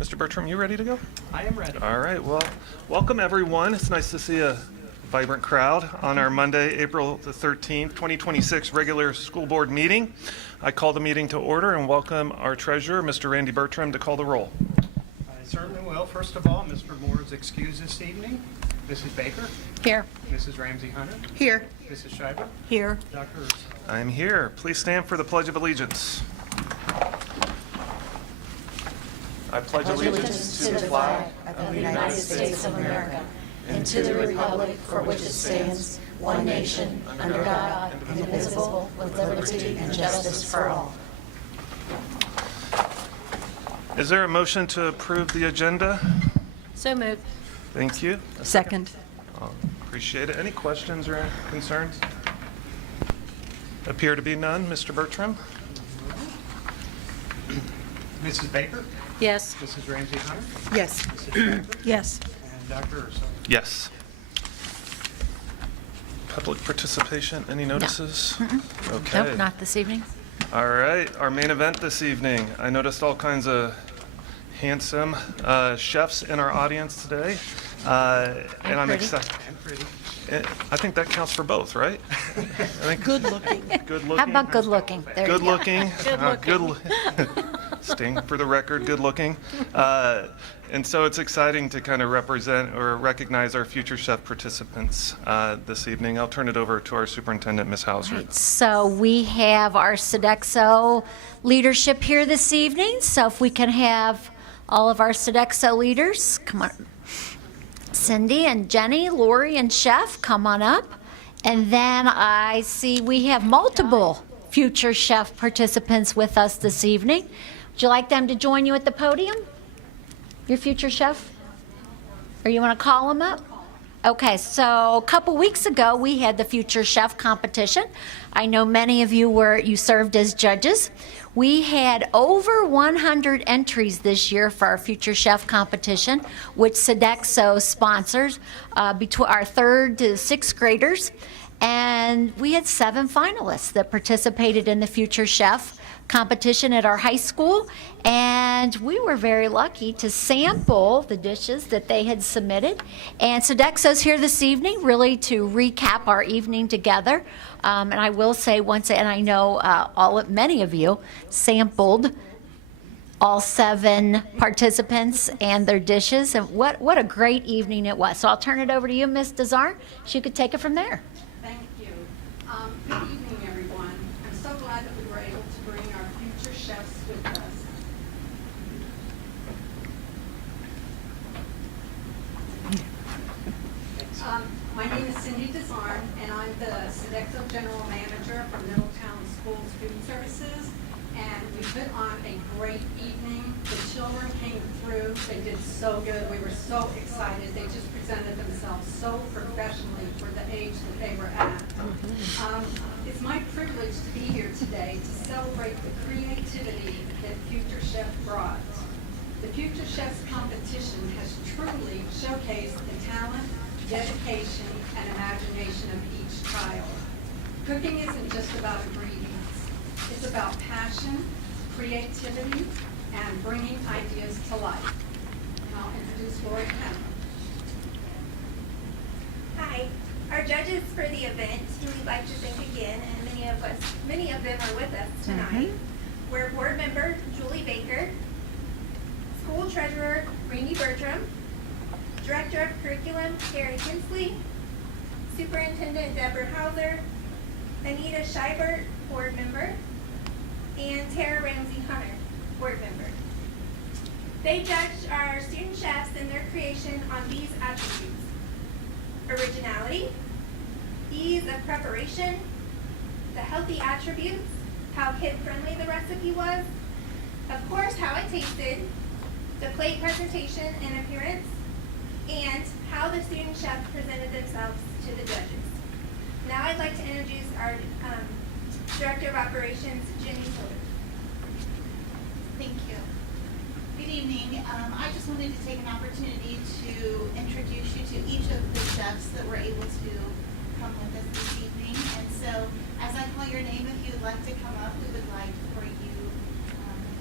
Mr. Bertram, you ready to go? I am ready. All right, well, welcome everyone. It's nice to see a vibrant crowd on our Monday, April the 13th, 2026 regular school board meeting. I call the meeting to order and welcome our treasurer, Mr. Randy Bertram, to call the roll. I certainly will. First of all, Mr. Moore is excused this evening. Mrs. Baker. Here. Mrs. Ramsey Hunter. Here. Mrs. Schreiber. Here. Dr. Urso. I'm here. Please stand for the Pledge of Allegiance. I pledge allegiance to the flag of the United States of America and to the republic for which it stands, one nation, under God, indivisible, with liberty and justice for all. Is there a motion to approve the agenda? So moved. Thank you. Second. Appreciate it. Any questions or concerns? Appear to be none. Mr. Bertram? Mrs. Baker. Yes. Mrs. Ramsey Hunter. Yes. Mrs. Schreiber. Yes. And Dr. Urso. Yes. Public participation, any notices? Okay. Nope, not this evening. All right, our main event this evening. I noticed all kinds of handsome chefs in our audience today. And I'm pretty. excited. And pretty. I think that counts for both, right? I think Good looking. good looking. How about good looking? There you Good go. looking. Good looking. Sting for the record, good looking. And so it's exciting to kind of represent or recognize our future chef participants this evening. I'll turn it over to our superintendent, Ms. Hauser. So we have our Sodexo leadership here this evening. So if we can have all of our Sodexo leaders, come on. Cindy and Jenny, Lori and Chef, come on up. And then I see we have multiple future chef participants with us this evening. Would you like them to join you at the podium? Your future chef? Or you want to call them up? Okay, so a couple weeks ago we had the Future Chef competition. I know many of you served as judges. We had over 100 entries this year for our Future Chef competition, which Sodexo sponsors between our 3rd to 6th graders. And we had 7 finalists that participated in the Future Chef competition at our high school, and we were very lucky to sample the dishes that they had submitted. And Sodexo's here this evening really to recap our evening together. And I will say and I know many of you sampled all 7 participants and their dishes, and what a great evening it was. So I'll turn it over to you, Ms. Dazar. She could take it from there. Thank you. Good evening, everyone. I'm so glad that we were able to bring our future chefs with us. My name is Cindy Dazarn, and I'm the Sodexo General Manager for Middletown School Student Services. And we put on a great evening. The children came through. They did so good. We were so excited. They just presented themselves so professionally for the age that they were at. It's my privilege to be here today to celebrate the creativity that Future Chef brought. The Future Chefs competition has truly showcased the talent, dedication, and imagination of each child. Cooking isn't just about ingredients. It's about passion, creativity, and bringing ideas to life. And I'll introduce Lori Kemp. Hi, our judges for the event, who we'd like to thank again, and many of them are with us tonight. We're board member Julie Baker, school treasurer Randy Bertram, director of curriculum Carrie Kinsley, superintendent Deborah Hauser, Anita Scheibert, board member, and Tara Ramsey Hunter, board member. They judged our student chefs in their creation on these attributes: originality, ease of preparation, the healthy attributes, how kid-friendly the recipe was, of course how it tasted, the plate presentation and appearance, and how the student chefs presented themselves to the judges. Now I'd like to introduce our Director of Operations, Jenny Soder. Thank you. Good evening. I just wanted to take an opportunity to introduce you to each of the chefs that were able to come with us this evening. And so, as I call your name, if you would like to come up, we would like for you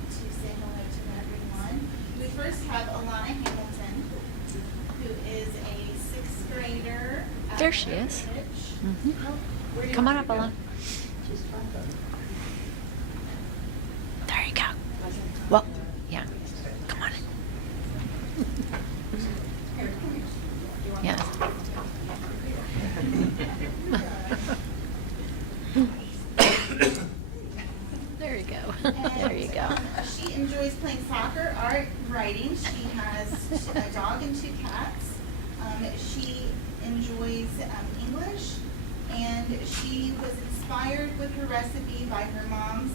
to say hello to everyone. We would first first have Alana Hamilton, who is a 6th grader. At There she is. Heritage. Come on up, Alana. There you go. Well, yeah. Come on. Yeah. There you go. There you go. She enjoys playing soccer, art, writing. She has a dog and 2 cats. She enjoys English, and she was inspired with her recipe by her mom's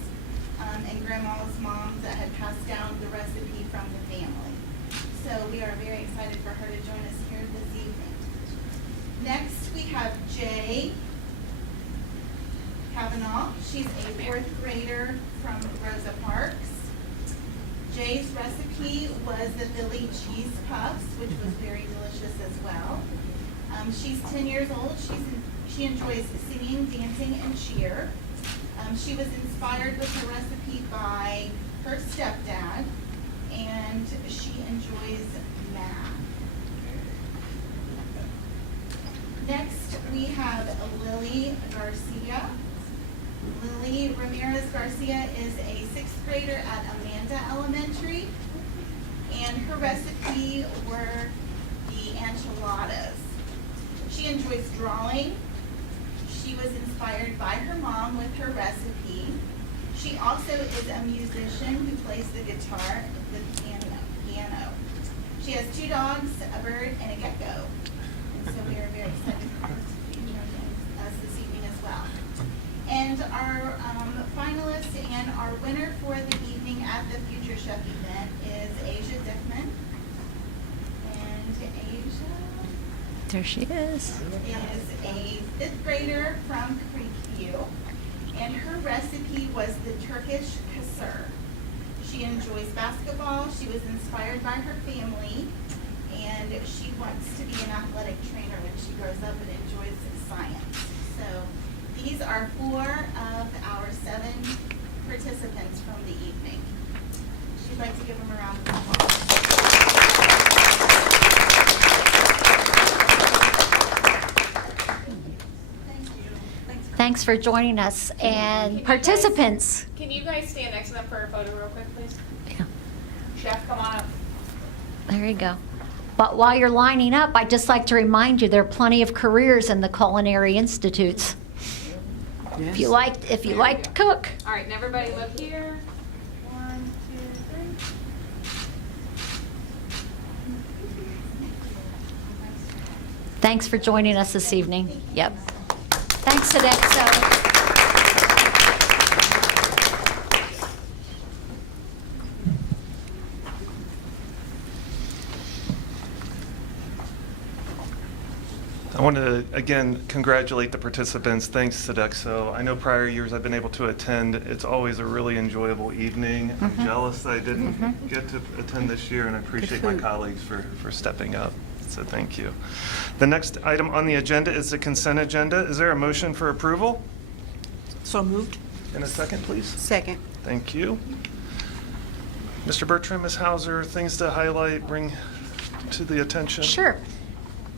and grandma's moms that had passed down the recipe from the family. So we are very excited for her to join us here this evening. Next, we have Jay Kavanaugh. She's a 4th grader from Rosa Parks. Jay's recipe was the Philly cheese puffs, which was very delicious as well. She's 10 years old. She enjoys singing, dancing, and cheer. She was inspired with her recipe by her stepdad, and she enjoys math. Next, we have Lily Garcia. Lily Ramirez Garcia is a 6th grader at Amanda Elementary, and her recipe were the enchiladas. She enjoys drawing. She was inspired by her mom with her recipe. She also is a musician who plays the guitar, the piano. She has 2 dogs, a bird, and a gecko. And so we are very excited for her to be joining us this evening as well. And our finalist and our winner for the evening at the Future Chef event is Asia Dickman. And Asia There she is. is a 5th grader from Creekview, and her recipe was the Turkish kasır. She enjoys basketball. She was inspired by her family, and she wants to be an athletic trainer when she grows up and enjoys science. So these are 4 of our 7 participants from the evening. She'd like to give them a round of applause. Thanks for joining us. And participants. Can you guys stand next to them for a photo real quick, please? Yeah, Chef, come on up. there you go. But while you're lining up, I'd just like to remind you there are plenty of careers in the culinary institutes. If you like to cook. All right, and everybody look here. 1, 2, 3. Thanks for joining us this evening. Yep. Thanks, Sodexo. I want to, again, congratulate the participants. Thanks, Sodexo. I know prior years I've been able to attend. It's always a really enjoyable evening. I'm jealous that I didn't get to attend this year, and I appreciate my colleagues for stepping up. So thank you. The next item on the agenda is the consent agenda. Is there a motion for approval? So moved. In a second, please. Second. Thank you. Mr. Bertram, Ms. Hauser, things to highlight, bring to the attention? Sure.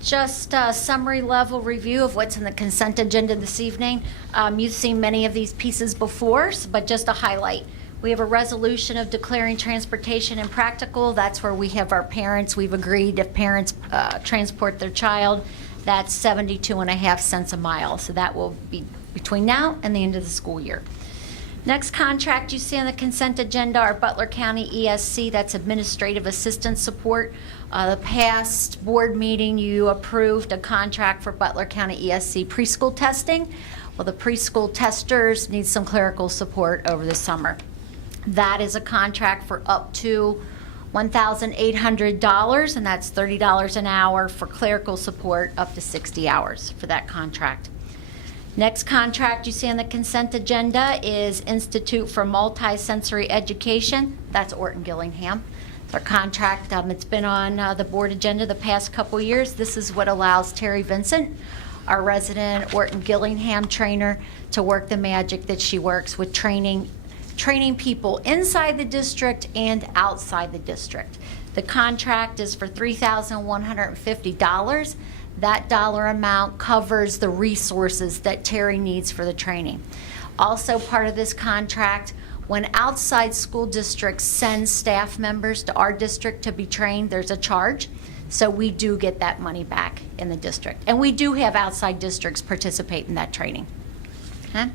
Just a summary level review of what's in the consent agenda this evening. You've seen many of these pieces before, but just a highlight. We have a resolution of declaring transportation impractical. That's where we have our parents. We've agreed if parents transport their child, that's 72.5 cents a mile. So that will be between now and the end of the school year. Next contract you see on the consent agenda, our Butler County ESC, that's administrative assistance support. The past board meeting, you approved a contract for Butler County ESC preschool testing. Well, the preschool testers need some clerical support over the summer. That is a contract for up to $1,800, and that's $30 an hour for clerical support up to 60 hours for that contract. Next contract you see on the consent agenda is Institute for Multisensory Education. That's Orton Gillingham. It's our contract. It's been on the board agenda the past couple years. This is what allows Terry Vincent, our resident Orton Gillingham trainer, to work the magic that she works with training people inside the district and outside the district. The contract is for $3,150. That dollar amount covers the resources that Terry needs for the training. Also part of this contract, when outside school districts send staff members to our district to be trained, there's a charge. So we do get that money back in the district. And we do have outside districts participate in that training. Okay?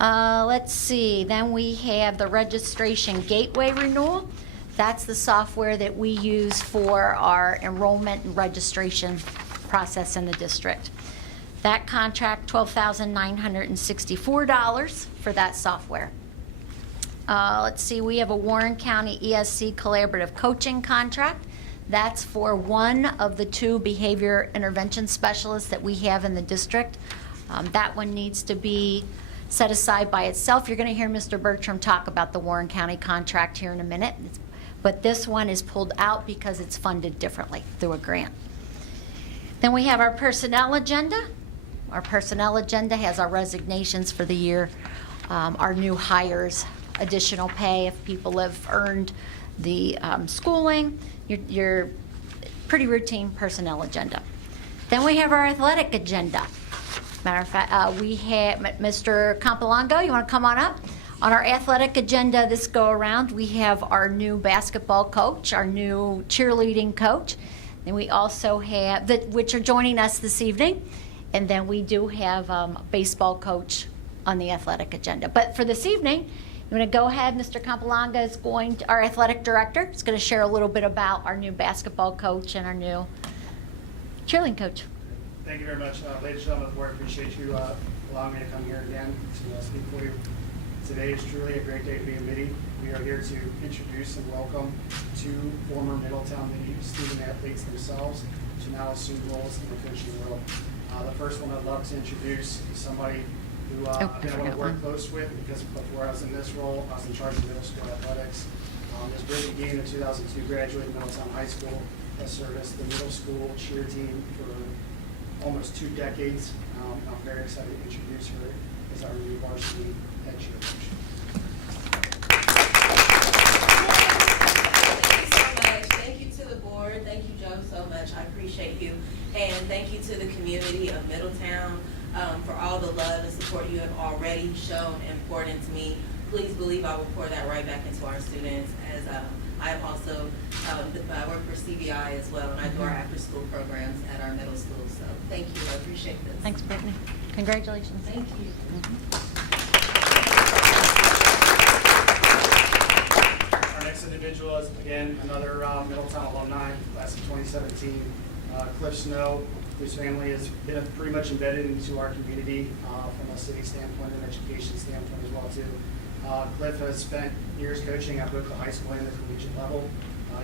Let's see, then we have the registration gateway renewal. That's the software that we use for our enrollment and registration process in the district. That contract, $12,964 for that software. Let's see, we have a Warren County ESC collaborative coaching contract. That's for one of the 2 behavior intervention specialists that we have in the district. That one needs to be set aside by itself. You're going to hear Mr. Bertram talk about the Warren County contract here in a minute. But this one is pulled out because it's funded differently through a grant. Then we have our personnel agenda. Our personnel agenda has our resignations for the year, our new hires, additional pay if people have earned the schooling, your pretty routine personnel agenda. Then we have our athletic agenda. Matter of fact, we have Mr. Campolongo, you want to come on up? On our athletic agenda this go around, we have our new basketball coach, our new cheerleading coach, and we also have, which are joining us this evening, and then we do have a baseball coach on the athletic agenda. But for this evening, I'm going to go ahead, Mr. Campolongo is going to, our athletic director, is going to share a little bit about our new basketball coach and our new cheerleading coach. Thank you very much. Ladies and gentlemen of the board, appreciate you allowing me to come here again to speak for you. Today is truly a great day to be in Mitty. We are here to introduce and welcome 2 former Middletown Mitty student athletes themselves to now assume roles in the coaching world. The first one I'd love to introduce is somebody who I want to work close with, because before I was in this role, I was in charge of middle school athletics. Ms. Brittany Dean, a 2002 graduate of Middletown High School, has serviced the middle school cheer team for almost 2 decades. I'm very excited to introduce her as our new varsity head cheer coach. Thank you to the board. Thank you, Joe, so much. I appreciate you. And thank you to the community of Middletown for all the love and support you have already shown and poured into me. Please believe I will pour that right back into our students, as I have also I work for CBI as well, and I do our after-school programs at our middle school. So thank you. I appreciate this. Thanks, Brittany. Congratulations. Thank you. Our next individual is, again, another Middletown alumni, class of 2017, Cliff Snow, whose family has been pretty much embedded into our community from a city standpoint and education standpoint as well, too. Cliff has spent years coaching at both the high school and the collegiate level.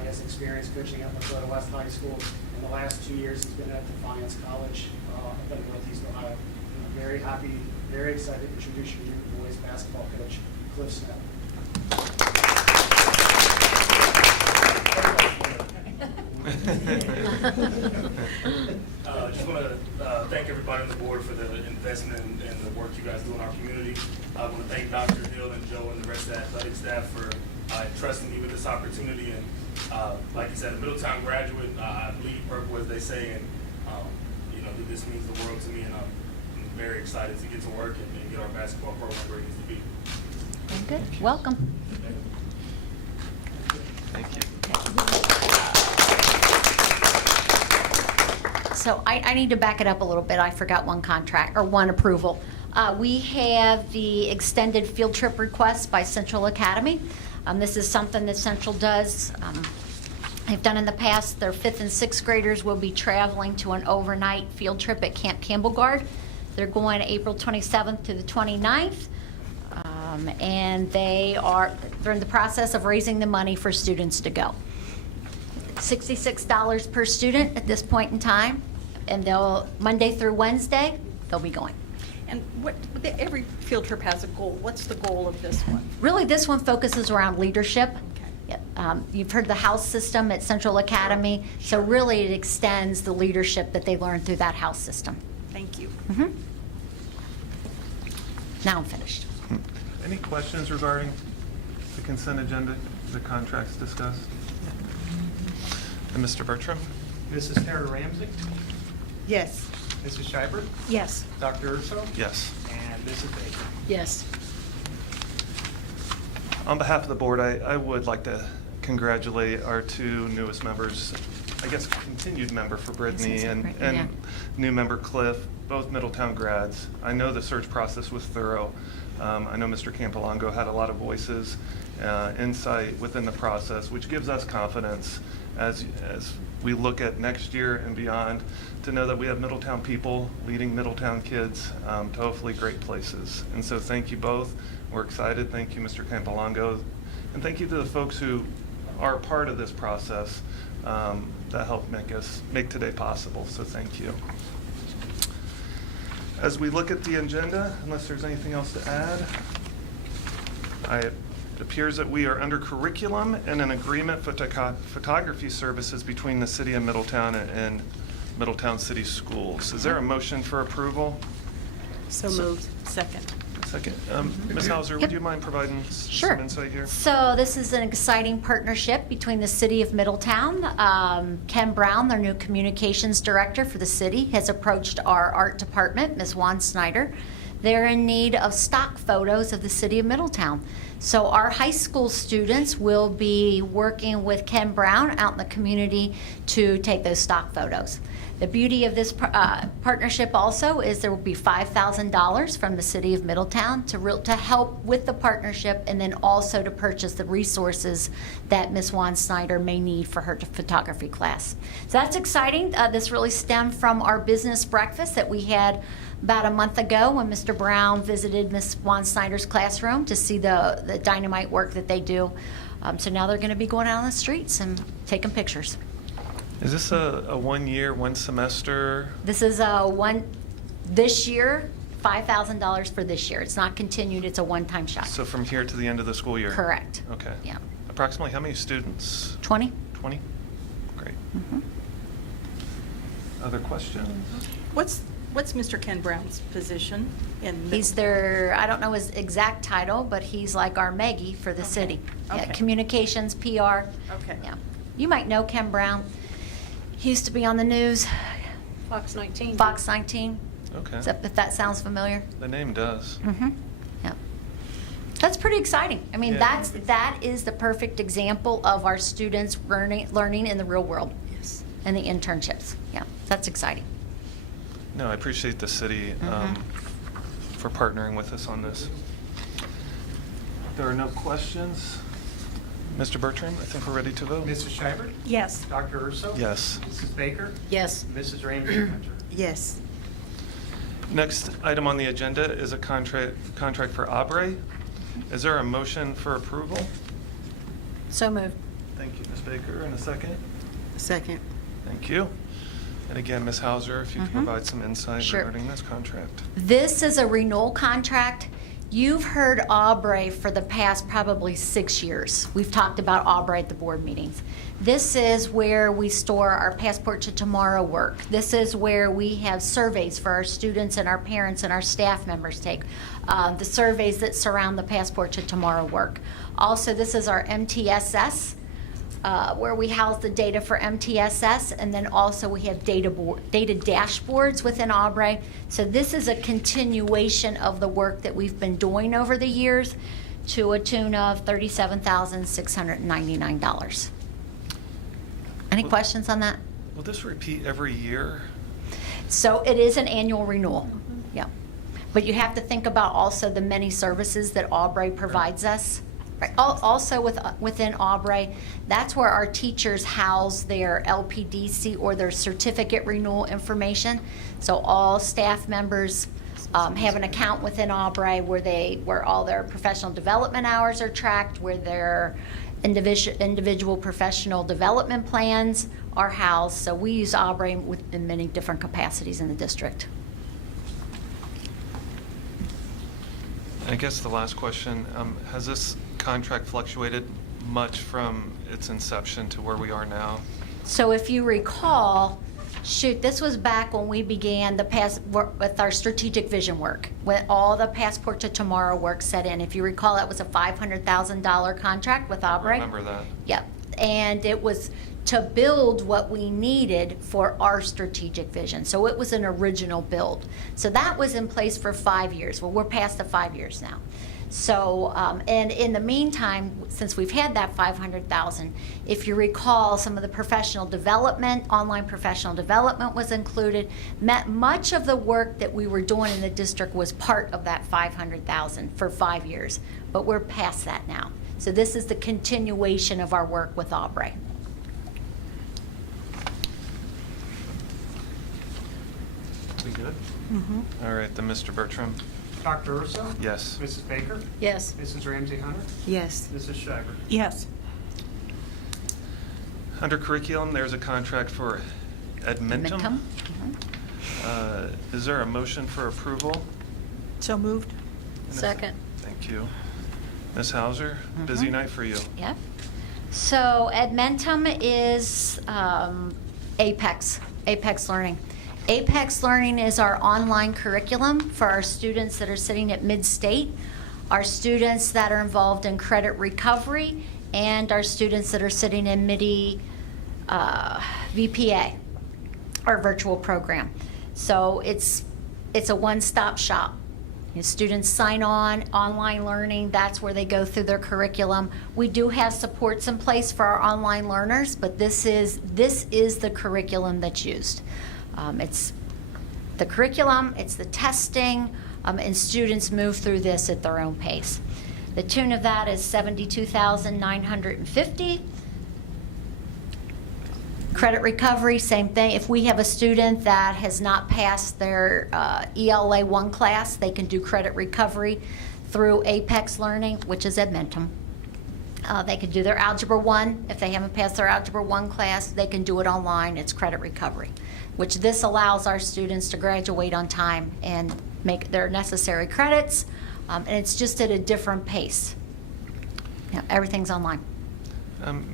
He has experience coaching at Lakota West High School. In the last 2 years, he's been at Defiance College up in Northeast Ohio. I'm very happy, very excited to introduce you to your boys basketball coach, Cliff Snow. I just want to thank everybody on the board for the investment and the work you guys do in our community. I want to thank Dr. Hill and Joe and the rest of the athletic staff for trusting me with this opportunity. And like you said, a Middletown graduate, I bleed purple, as they say, and this means the world to me, and I'm very excited to get to work and get our basketball program where it needs to be. Good. Welcome. Thank you. So I need to back it up a little bit. I forgot one contract, or one approval. We have the extended field trip request by Central Academy. This is something that Central does. They've done in the past. Their 5th and 6th graders will be traveling to an overnight field trip at Camp Campbell Guard. They're going April 27th to the 29th. And they're in the process of raising the money for students to go. $66 per student at this point in time, and they'll, Monday through Wednesday, they'll be going. And every field trip has a goal. What's the goal of this one? Really, this one focuses around leadership. Okay. You've heard the house system at Central Academy, so really it extends the leadership that they learned through that house system. Thank you. Now I'm finished. Any questions regarding the consent agenda, the contracts discussed? And Mr. Bertram? Mrs. Tara Ramsey, Yes. Mrs. Schreiber, Yes. Dr. Urso, Yes. and Mrs. Baker. Yes. On behalf of the board, I would like to congratulate our two newest members, I guess continued member for Brittany and new member Cliff, both Middletown grads. I know the search process was thorough. I know Mr. Campolongo had a lot of voices, insight within the process, which gives us confidence as we look at next year and beyond to know that we have Middletown people leading Middletown kids to hopefully great places. And so thank you both. We're excited. Thank you, Mr. Campolongo. And thank you to the folks who are part of this process that helped make today possible. So thank you. As we look at the agenda, unless there's anything else to add, it appears that we are under curriculum and an agreement for photography services between the city of Middletown and Middletown City Schools. Is there a motion for approval? So moved. Second. Second. Ms. Hauser, would you mind providing Sure. some insight here? So this is an exciting partnership between the City of Middletown. Ken Brown, their new communications director for the city, has approached our art department, Ms. Juan Snyder. They're in need of stock photos of the City of Middletown. So our high school students will be working with Ken Brown out in the community to take those stock photos. The beauty of this partnership also is there will be $5,000 from the City of Middletown to help with the partnership, and then also to purchase the resources that Ms. Juan Snyder may need for her photography class. So that's exciting. This really stemmed from our business breakfast that we had about a month ago when Mr. Brown visited Ms. Juan Snyder's classroom to see the dynamite work that they do. So now they're going to be going out on the streets and taking pictures. Is this a 1 year, 1 semester? This is this year, $5,000 for this year. It's not continued, it's a one-time shot. So from here to the end of the school year? Correct. Okay. Yeah. Approximately how many students? 20? 20? Great. Mhm. Other questions? What's Mr. Ken Brown's position in? He's their, I don't know his exact title, but he's like our Maggie for the city. Yeah, Okay. communications, PR. Okay. Yeah. You might know Ken Brown. He used to be on the news, Fox 19. Fox 19. Okay. If that sounds familiar. The name does. Mm-hmm. Yeah. That's pretty exciting. I mean, Yeah. that is the perfect example of our students learning in the real world. Yes. And the internships. Yeah, that's exciting. No, I appreciate the city for partnering with us on this. There are no questions. Mr. Bertram, I think we're ready to vote. Mrs. Schreiber, Yes. Dr. Urso. Yes. Mrs. Baker, Yes. Mrs. Ramsey. Yes. Next item on the agenda is a contract for Abre. Is there a motion for approval? So moved. Thank you, Ms. Baker. And a second? Second. Thank you. And again, Ms. Hauser, if you could provide some insight Sure. regarding this contract. This is a renewal contract. You've heard Aubrey for the past probably 6 years. We've talked about Aubrey at the board meetings. This is where we store our Passport to Tomorrow work. This is where we have surveys for our students and our parents and our staff members take. The surveys that surround the Passport to Tomorrow work. Also, this is our MTSS, where we house the data for MTSS, and then also we have data dashboards within Aubrey. So this is a continuation of the work that we've been doing over the years to a tune of $37,699. Any Well- questions on that? Will this repeat every year? So it is an annual renewal, yeah. But you have to think about also the many services that Aubrey provides us. Right. Also within Aubrey, that's where our teachers house their LPDC or their certificate renewal information. So all staff members have an account within Aubrey where all their professional development hours are tracked, where their individual professional development plans are housed. So we use Aubrey in many different capacities in the district. I guess the last question, has this contract fluctuated much from its inception to where we are now? So if you recall, this was back when we began with our strategic vision work, when all the Passport to Tomorrow work set in. If you recall, that was a $500,000 contract with Aubrey. I remember that. Yep. And it was to build what we needed for our strategic vision. So it was an original build. So that was in place for 5 years. Well, we're past the 5 years now. So, and in the meantime, since we've had that 500,000, if you recall, some of the professional development, online professional development was included. Much of the work that we were doing in the district was part of that 500,000 for 5 years, but we're past that now. So this is the continuation of our work with Aubrey. We good? All right, then Mr. Bertram. Dr. Urso? Yes. Mrs. Baker? Yes. Mrs. Ramsey Hunter? Yes. Mrs. Schreiber? Yes. Under curriculum, there's a contract for Edmentum. Momentum. Is there a motion for approval? So moved. Second. Thank you. Ms. Hauser, busy night for you. Yep. So Edmentum is Apex Learning. Apex Learning is our online curriculum for our students that are sitting at mid-state, our students that are involved in credit recovery, and our students that are sitting in MIDI VPA, our virtual program. So it's a one-stop shop. Students sign on, online learning, that's where they go through their curriculum. We do have supports in place for our online learners, but this is the curriculum that's used. It's the curriculum, it's the testing, and students move through this at their own pace. The tune of that is $72,950. Credit recovery, same thing. If we have a student that has not passed their ELA 1 class, they can do credit recovery through Apex Learning, which is Edmentum. They can do their Algebra 1. If they haven't passed their Algebra 1 class, they can do it online. It's credit recovery, which this allows our students to graduate on time and make their necessary credits. And it's just at a different pace. Yeah, everything's online.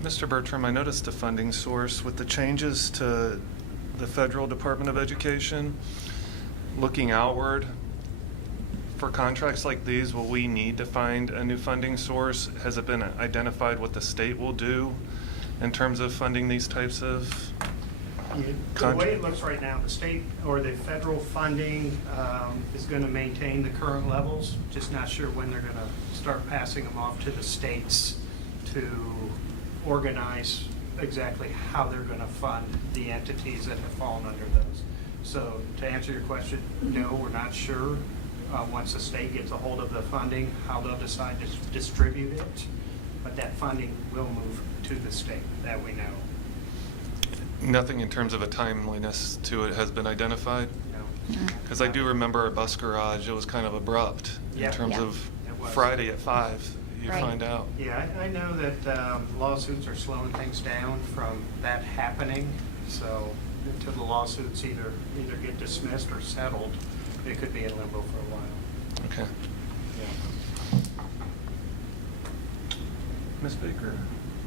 Mr. Bertram, I noticed a funding source with the changes to the Federal Department of Education. Looking outward, for contracts like these, will we need to find a new funding source? Has it been identified what the state will do in terms of funding these types of The way it looks right now, the state or the federal funding is going to maintain the current levels, just not sure when they're going to start passing them off to the states to organize exactly how they're going to fund the entities that have fallen under those. So to answer your question, no, we're not sure. Once the state gets a hold of the funding, how they'll decide to distribute it, but that funding will move to the state, that we know. Nothing in terms of a timeliness to it has been identified? No. Because I do remember a bus garage, it was kind of abrupt Yeah. in terms Yeah. of It was. Friday at 5, you Right. find out. Yeah, I know that lawsuits are slowing things down from that happening. So until the lawsuits either get dismissed or settled, it could be in limbo for a while. Okay. Yeah. Ms. Baker,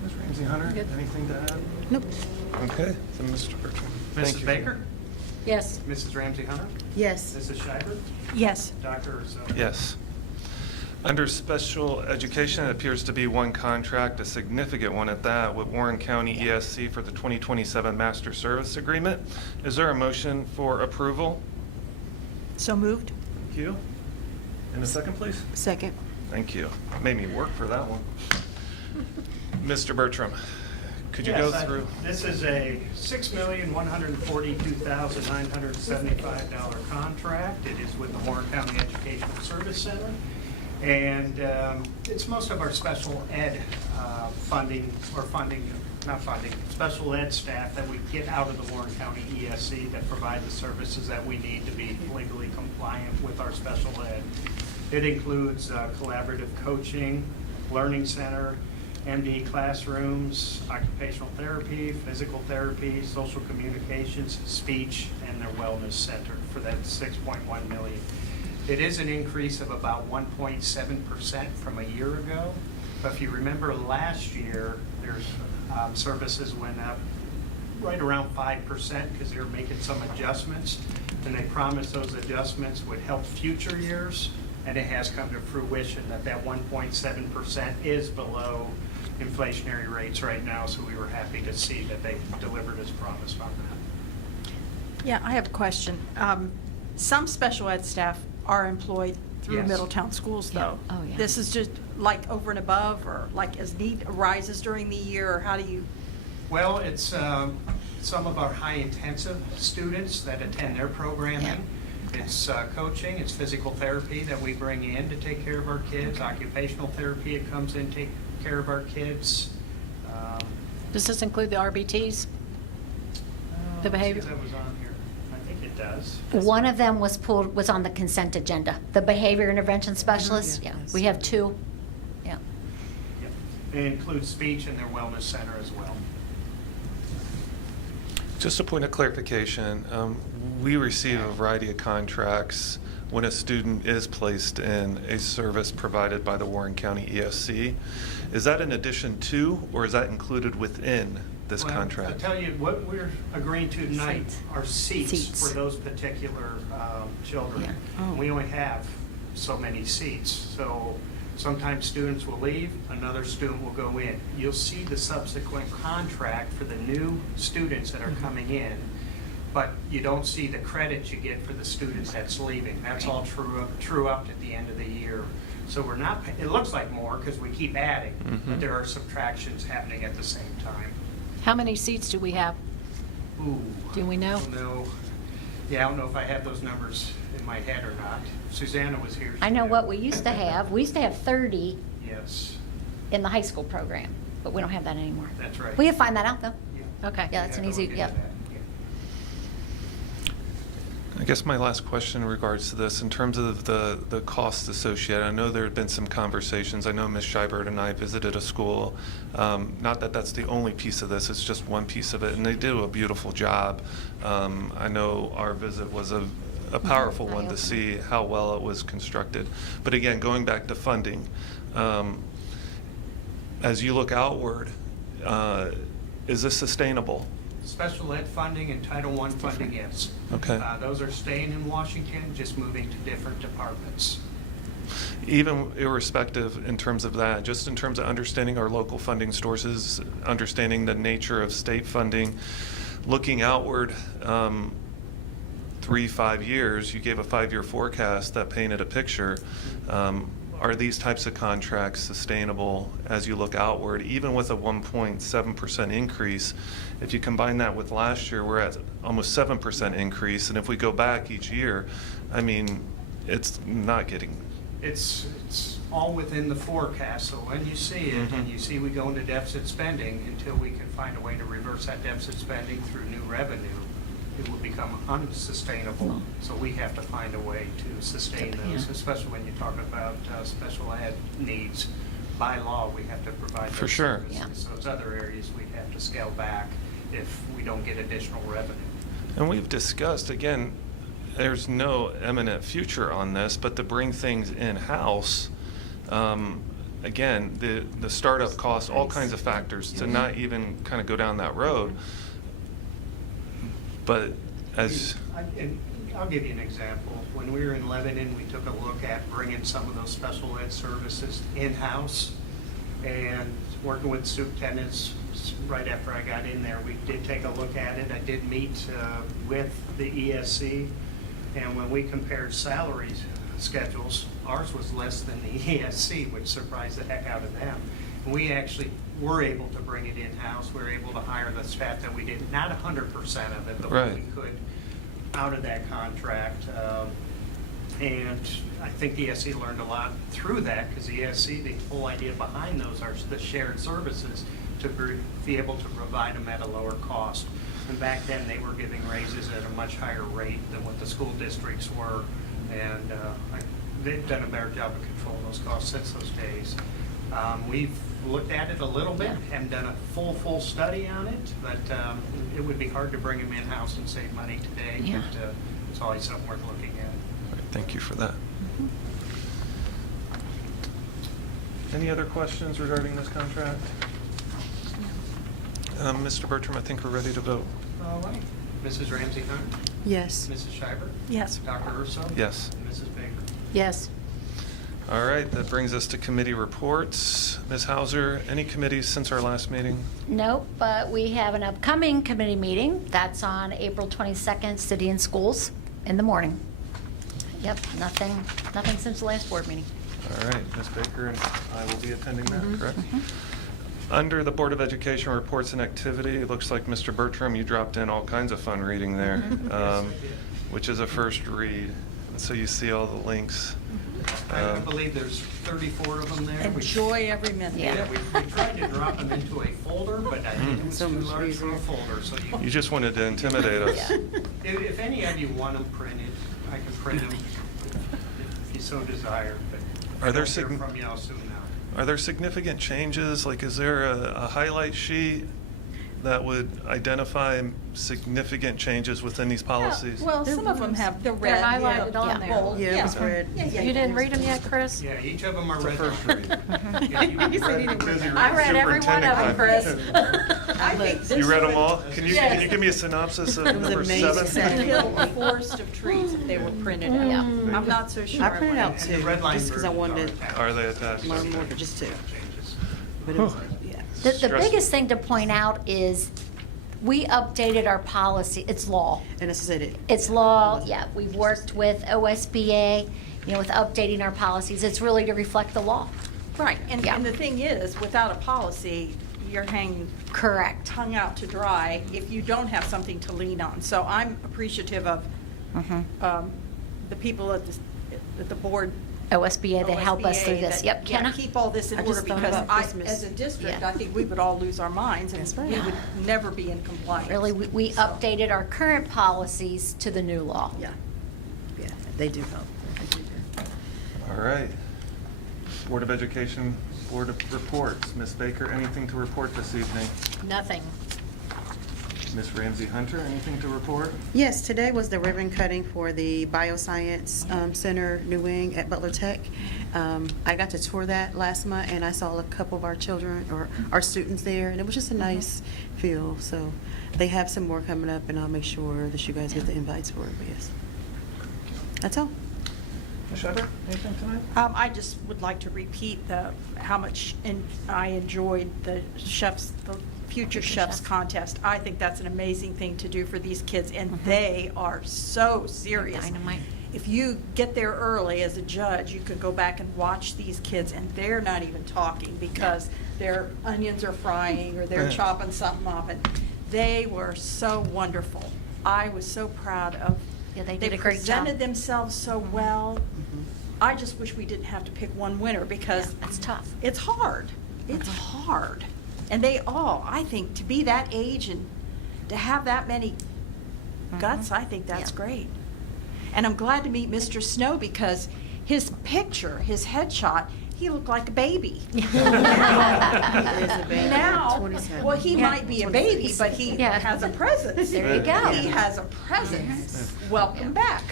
Ms. Ramsey Hunter, Good. anything to add? Nope. Okay, so Mr. Bertram. thank Mrs. you. Baker? Yes. Mrs. Ramsey Hunter? Yes. Mrs. Schreiber? Yes. Dr. Urso? Yes. Under special education, it appears to be one contract, a significant one at that, with Warren County ESC for the 2027 Master Service Agreement. Is there a motion for approval? So moved. Thank you. In a second, please. Second. Thank you. Made me work for that one. Mr. Bertram, could you go Yes, through? This is a $6,142,975 contract. It is with the Warren County Educational Service Center. And it's most of our special ed special ed staff that we get out of the Warren County ESC that provide the services that we need to be legally compliant with our special ed. It includes collaborative coaching, learning center, MD classrooms, occupational therapy, physical therapy, social communications, speech, and their wellness center for that $6.1 million. It is an increase of about 1.7% from a year ago. But if you remember last year, their services went up right around 5% because they were making some adjustments. And they promised those adjustments would help future years. And it has come to fruition that 1.7% is below inflationary rates right now, so we were happy to see that they delivered as promised on that. Yeah, I have a question. Some special ed staff are employed through Yes. Middletown schools, though. Oh, yeah. This is just like over and above, or like as need arises during the year, or how do you? Well, it's some of our high-intensive students that attend their programming. It's coaching, it's physical therapy that we bring in to take care of our kids, occupational therapy, it comes in to take care of our kids. Does this include the RBTs? The behavior? That was on here. I think it does. One of them was on the consent agenda, the behavior intervention specialist. Yeah. Yeah, we have 2. Yeah. Yep. It includes speech in their wellness center as well. Just a point of clarification, we receive a variety of contracts when a student is placed in a service provided by the Warren County ESC. Is that in addition to, or is that included within this Well, contract? I'll tell you, what we're agreeing to tonight Seats. are seats Seats. for those particular children. Yeah. Oh. We only have so many seats, so sometimes students will leave, another student will go in. You'll see the subsequent contract for the new students that are coming in, but you don't see the credits you get for the students that's leaving. That's all true up at the end of the year. So we're not, it looks like more because we keep adding, but there are subtractions happening at the same time. How many seats do we have? Ooh. Do we know? I don't know. Yeah, I don't know if I have those numbers in my head or not. Susanna was here. I know what we used to have. We used to have 30 Yes, in the high school program, but we don't have that anymore. that's right. We can find that out, though. Yeah. Okay. Yeah, that's We an have to easy, look yep. into that. Yeah. I guess my last question in regards to this, in terms of the costs associated, I know there have been some conversations. I know Ms. Scheibert and I visited a school. Not that that's the only piece of this, it's just one piece of it, and they do a beautiful job. I know our visit was a powerful one to see how well it was constructed. But again, going back to funding, as you look outward, is this sustainable? Special ed funding and Title I funding, yes. Okay. Those are staying in Washington, just moving to different departments. Even irrespective in terms of that, just in terms of understanding our local funding sources, understanding the nature of state funding, looking outward 3-5 years, you gave a 5-year forecast that painted a picture. Are these types of contracts sustainable as you look outward, even with a 1.7% increase? If you combine that with last year, we're at almost 7% increase, and if we go back each year, I mean, it's not getting. It's all within the forecast, so when you see it, and you see we go into deficit spending, until we can find a way to reverse that deficit spending through new revenue, it will become unsustainable. So we have to find a way to sustain those, especially when you're talking about special ed needs. By law, we have to provide those For sure. services. Those other areas, we'd have to scale back if we don't get additional revenue. And we've discussed, again, there's no imminent future on this, but to bring things in-house, again, the startup costs, all kinds of factors, to not even kind of go down that road. But as, I'll give you an example. When we were in Lebanon, we took a look at bringing some of those special ed services in-house, and working with superintendents right after I got in there, we did take a look at it. I did meet with the ESC, and when we compared salaries schedules, ours was less than the ESC, which surprised the heck out of them. And we actually were able to bring it in-house. We were able to hire the staff that we did, not 100% of it, but what we could out of that contract. And I think the ESC learned a lot through that, because the ESC, the whole idea behind those are the shared services to be able to provide them at a lower cost. And back then, they were giving raises at a much higher rate than what the school districts were. And they've done a better job of controlling those costs since those days. We've looked at it a little bit, haven't done a full study on it, but it would be hard to bring them in-house and save money today. Yeah. But it's always something worth looking at. thank you for that. Any other questions regarding this contract? Mr. Bertram, I think we're ready to vote. All right. Mrs. Ramsey Hunt? Yes. Mrs. Schreiber? Yes. Dr. Urso? Yes. And Mrs. Baker? Yes. All right, that brings us to committee reports. Ms. Hauser, any committees since our last meeting? Nope, but we have an upcoming committee meeting. That's on April 22nd, City and Schools, in the morning. Yep, nothing since the last board meeting. All right, Ms. Baker and I will be attending that, correct? Under the Board of Education reports and activity, it looks like Mr. Bertram, you dropped in all kinds of fun reading there, which is a first read. So you see all the links. I believe there's 34 of them there. Enjoy every minute. Yeah. We tried to drop them into a folder, but I think it was too large for a folder, so You just wanted to intimidate us. if any of you want them printed, I can print them if you so desire, but Are there I'll hear from you all soon now. Are there significant changes? Like, is there a highlight sheet that would identify significant changes within these policies? Well, some of them have the red. highlighted on there. bold, Yeah, it was red. You didn't read them yet, Chris? Yeah, each of them are It's a read. first read. Yeah, you You said you read didn't them. I read every one of them, Chris. I think this You read them one- all? Can you give me a synopsis of It was number amazing. 7? A hill, a forest of trees if they were printed out. Yeah. I'm not so sure. I printed out And the two, red line just because I versions wanted attached. Are they attached? to learn more, Okay. but just two. Changes. But it was, yeah. The Stressful. biggest thing to point out is we updated our policy. It's law. And as I said, It's law, yeah. We've worked with OSBA, with updating our policies. It's really to reflect the law. Right, and, Yeah. and the thing is, without a policy, you're Correct. hung out to dry if you don't have something to lean on. So I'm appreciative of the people at the board. OSBA, they help us through OSBA this. that, Yep, yeah, Kenna? keep all this in I order just thought because about Christmas. as a district, Yeah. I think we would all lose our minds and That's right. we would never be in compliance. Really, we So- updated our current policies to the new law. yeah, yeah, they do help. They do. All right. Board of Education, Board of Reports. Ms. Baker, anything to report this evening? Nothing. Ms. Ramsey Hunter, anything to report? Yes, today was the ribbon cutting for the Bioscience Center New Wing at Butler Tech. I got to tour that last month, and I saw a couple of our children, or our students there, and it was just a nice feel. So they have some more coming up, and I'll make sure that you guys get the invites for it, but yes. That's all. Ms. Shepherd, anything tonight? I just would like to repeat how much I enjoyed the Future Chefs contest. I think that's an amazing thing to do for these kids, and they are so serious. Dynamite. If you get there early as a judge, you can go back and watch these kids, and they're not even talking because their onions are frying or they're Yeah. chopping something up, and they were so wonderful. I was so proud of. Yeah, they did a great job. presented themselves so well. I just wish we didn't have to pick one winner because Yeah, that's tough. it's hard. It's hard. And they all, I think, to be that age and to have that many guts, I think that's Yeah. great. And I'm glad to meet Mr. Snow because his picture, his headshot, he looked like a baby. He is a baby. Now, 27. well, he Yeah. might be a baby, but he Yeah. has a presence. There you go. He has a presence. Welcome back.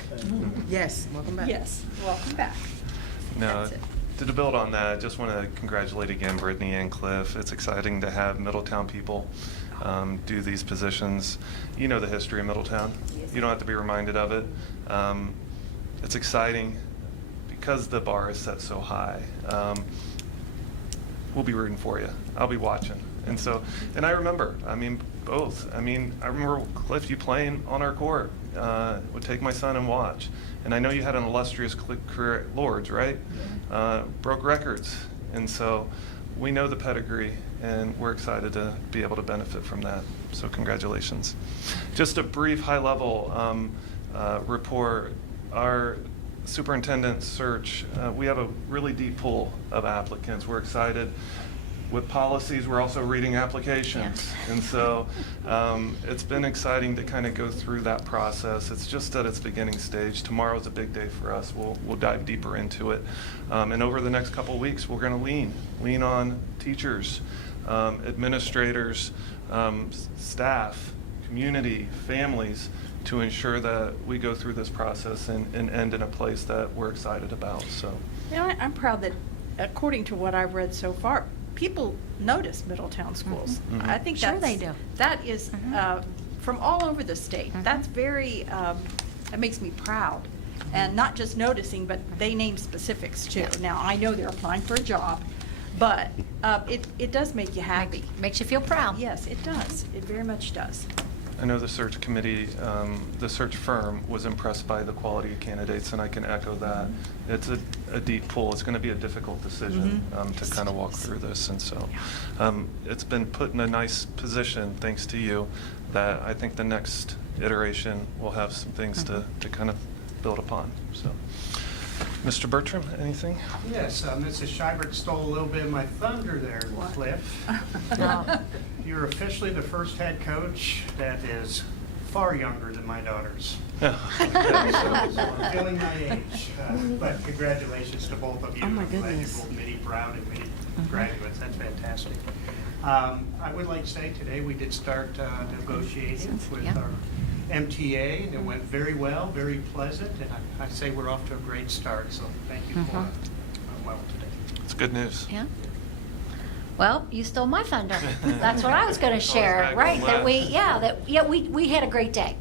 Yes, welcome back. Yes, welcome back. No, That's it. to build on that, I just want to congratulate again Brittany and Cliff. It's exciting to have Middletown people do these positions. You know the history of Middletown. You don't have to be reminded of it. It's exciting because the bar is set so high. We'll be rooting for you. I'll be watching. And I remember, both. I remember, Cliff, you playing on our court. Would take my son and watch. And I know you had an illustrious career at Lord's, right? Broke records. And so we know the pedigree, and we're excited to be able to benefit from that. So congratulations. Just a brief high-level report. Our superintendent search, we have a really deep pool of applicants. We're excited. With policies, we're also reading applications. Yeah. And so it's been exciting to kind of go through that process. It's just at its beginning stage. Tomorrow's a big day for us. We'll dive deeper into it. And over the next couple of weeks, we're going to lean on teachers, administrators, staff, community, families, to ensure that we go through this process and end in a place that we're excited about. So, I'm proud that, according to what I've read so far, people notice Middletown schools. Mhm. I think Sure that's, they do. that is from all over the state. That's very, that makes me proud. And not just noticing, but they name specifics too. Now, I know they're applying for a job, but it does make you happy. Makes you feel proud. Yes, it does. It very much does. I know the search committee, the search firm was impressed by the quality of candidates, and I can echo that. It's a deep pool. It's going to be a difficult decision to kind of walk through this. And so it's been put in a nice position, thanks to you, that I think the next iteration will have some things to kind of build upon. So, Mr. Bertram, anything? Yes, Mrs. Scheibert stole a little bit of my thunder there, Cliff. You're officially the first head coach that is far younger than my daughters. Yeah. So I'm feeling my age. But congratulations to both of you. Oh, my I'm glad goodness. you're both Mitty proud and Mitty graduates. That's fantastic. I would like to say today we did start negotiating with Yeah. our MTA, and it went very well, very pleasant, and I say we're off to a great start, so thank you for well today. It's good news. Yeah. Well, you stole my thunder. That's what I was going to share, back right? on We had a great day.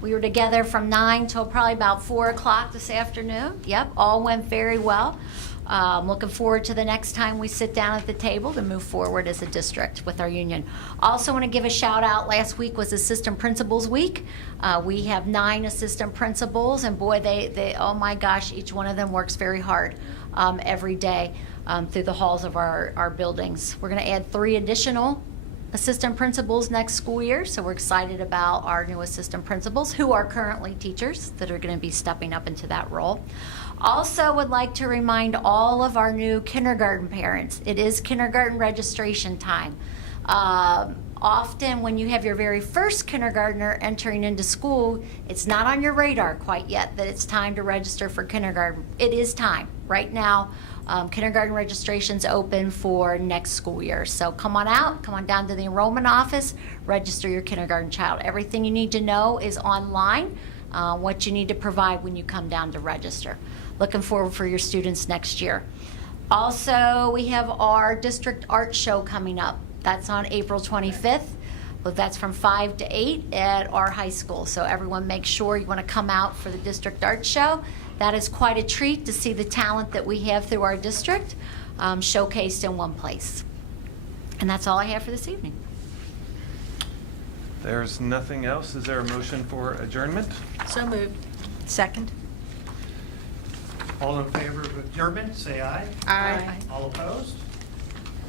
We were together from 9 till probably about 4 o'clock this afternoon. Yep, all went very well. Looking forward to the next time we sit down at the table to move forward as a district with our union. Also want to give a shout out, last week was Assistant Principals Week. We have 9 assistant principals, and boy, they oh my gosh, each one of them works very hard every day through the halls of our buildings. We're going to add 3 additional assistant principals next school year, so we're excited about our new assistant principals who are currently teachers that are going to be stepping up into that role. Also would like to remind all of our new kindergarten parents, it is kindergarten registration time. Often when you have your very first kindergartner entering into school, it's not on your radar quite yet that it's time to register for kindergarten. It is time. Right now, kindergarten registration's open for next school year. So come on out, come on down to the enrollment office, register your kindergarten child. Everything you need to know is online, what you need to provide when you come down to register. Looking forward for your students next year. Also, we have our district art show coming up. That's on April 25th. But that's from 5 to 8 at our high school. So everyone make sure you want to come out for the district art show. That is quite a treat to see the talent that we have through our district showcased in one place. And that's all I have for this evening. There's nothing else. Is there a motion for adjournment? So moved. Second. All in favor of adjournment, say aye. Aye. All opposed?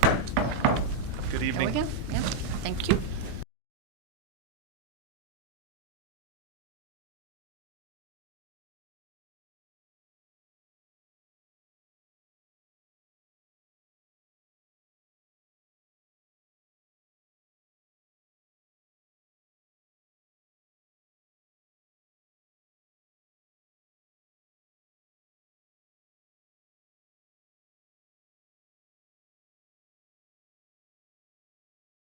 Good There we evening. go. Yeah. Thank you.